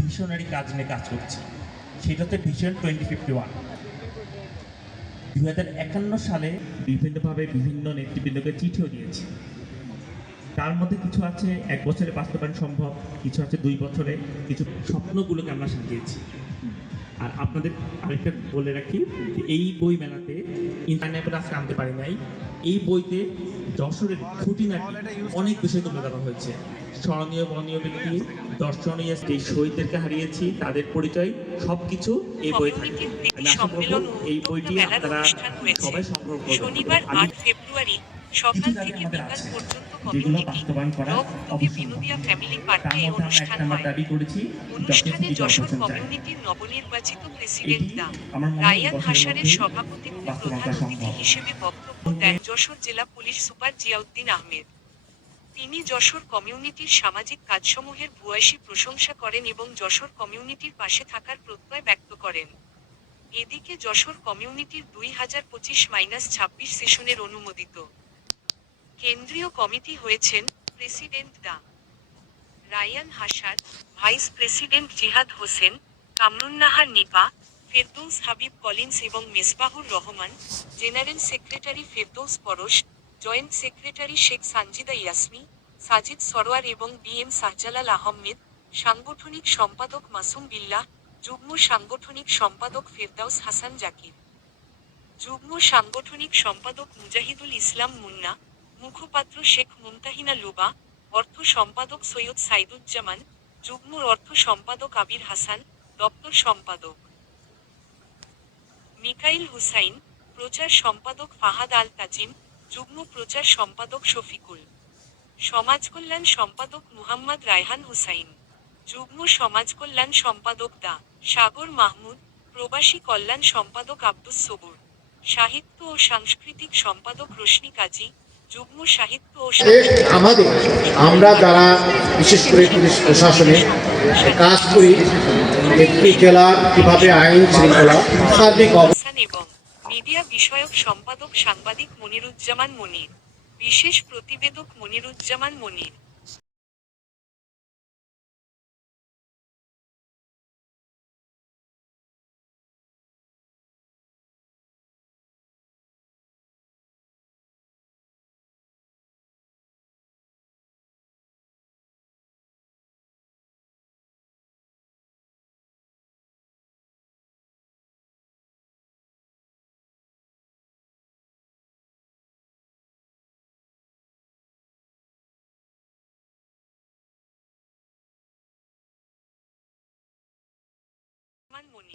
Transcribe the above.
Visionary কাজ নিয়ে কাজ করছি। সেটা হচ্ছে ভিশন টোয়েন্টি ফিফটি ওয়ান দুই হাজার একান্ন সালে বিভিন্নভাবে বিভিন্ন নেতৃবৃন্দকে চিঠিও দিয়েছি। তার মধ্যে কিছু আছে, এক বছরে বাস্তবায়ন সম্ভব, কিছু আছে দুই বছরে, কিছু স্বপ্নগুলোকে আমরা সাজিয়েছি। আর আপনাদের আরেকটা বলে রাখি এই বই মেলাতে ইন্টারনেটে আজকে আনতে পারি নাই। এই বইতে যশোরের খুঁটিনাটি অনেক বিষয় তুলে ধরা হয়েছে। স্মরণীয় বর্ণীয় ব্যক্তি দর্শনীয় যে শহীদদেরকে হারিয়েছি তাদের পরিচয় সবকিছু এই বই থাকে এই বইটি আপনারা সবাই সংগ্রহ করবেন। শনিবার আট ফেব্রুয়ারি সকাল থেকে বিকাল পর্যন্ত যেগুলো বাস্তবায়ন করা আমরা অনুষ্ঠান নাম্বার দাবি করেছি অনুষ্ঠানে যশোর কমিউনিটির নবনির্বাচিত প্রেসিডেন্ট রায়ান সভাপতিত্বে প্রধান অতিথি হিসেবে বক্তব্য দেন যশোর জেলা পুলিশ সুপার জিয়াউদ্দিন আহমেদ। তিনি যশোর কমিউনিটির সামাজিক কাজসমূহের ভূয়সী প্রশংসা করেন এবং যশোর কমিউনিটির পাশে থাকার প্রত্যয় ব্যক্ত করেন। এদিকে যশোর কমিউনিটির দুই হাজার পঁচিশ মাইনাস ছাব্বিশ সেশনের অনুমোদিত। কেন্দ্রীয় কমিটি হয়েছেন প্রেসিডেন্ট দা। রায়ান হাসার vice president Jihad Hossain, Kamrunnahar Nipa, Ferdous Habib Collins এবং Mesbahur Rahman, general secretary Ferdous Porosh joint secretary Sheikh Sanjida Yasmi Sajid Sarwar এবং বি এম শাহজালাল আহমেদ, সাংগঠনিক সম্পাদক মাসুম বিল্লাহ, যুগ্ম সাংগঠনিক সম্পাদক ফেরদাউস হাসান জাকির। যুগ্ম সাংগঠনিক সম্পাদক মুজাহিদুল ইসলাম মুন্না, মুখপাত্র শেখ মুমতাহিনা লুবা, অর্থ সম্পাদক সৈয়দ সাইদুজ্জামান, যুগ্ম অর্থ সম্পাদক আবির হাসান, দপ্তর সম্পাদক। মিকাইল হুসাইন, প্রচার সম্পাদক ফাহাদ আল তাজিম যুগ্ম প্রচার সম্পাদক শফিকুল সমাজ কল্যাণ সম্পাদক মুহাম্মদ রায়হান হুসাইন যুগ্ম সমাজ কল্যাণ সম্পাদক দা সাগর মাহমুদ প্রবাসী কল্যাণ সম্পাদক আব্দুস সবুর সাহিত্য ও সাংস্কৃতিক সম্পাদক রোশনি কাজী যুগ্ম সাহিত্য ও আমাদের আমরা যারা বিশেষ করে পুলিশ প্রশাসনে কাজ করি একটি জেলার কীভাবে আইন শৃঙ্খলা সার্বিক অব- হাসান এবং মিডিয়া বিষয়ক সম্পাদক সাংবাদিক মনিরুজ্জামান মনির বিশেষ প্রতিবেদক মনিরুজ্জামান মনির। মনির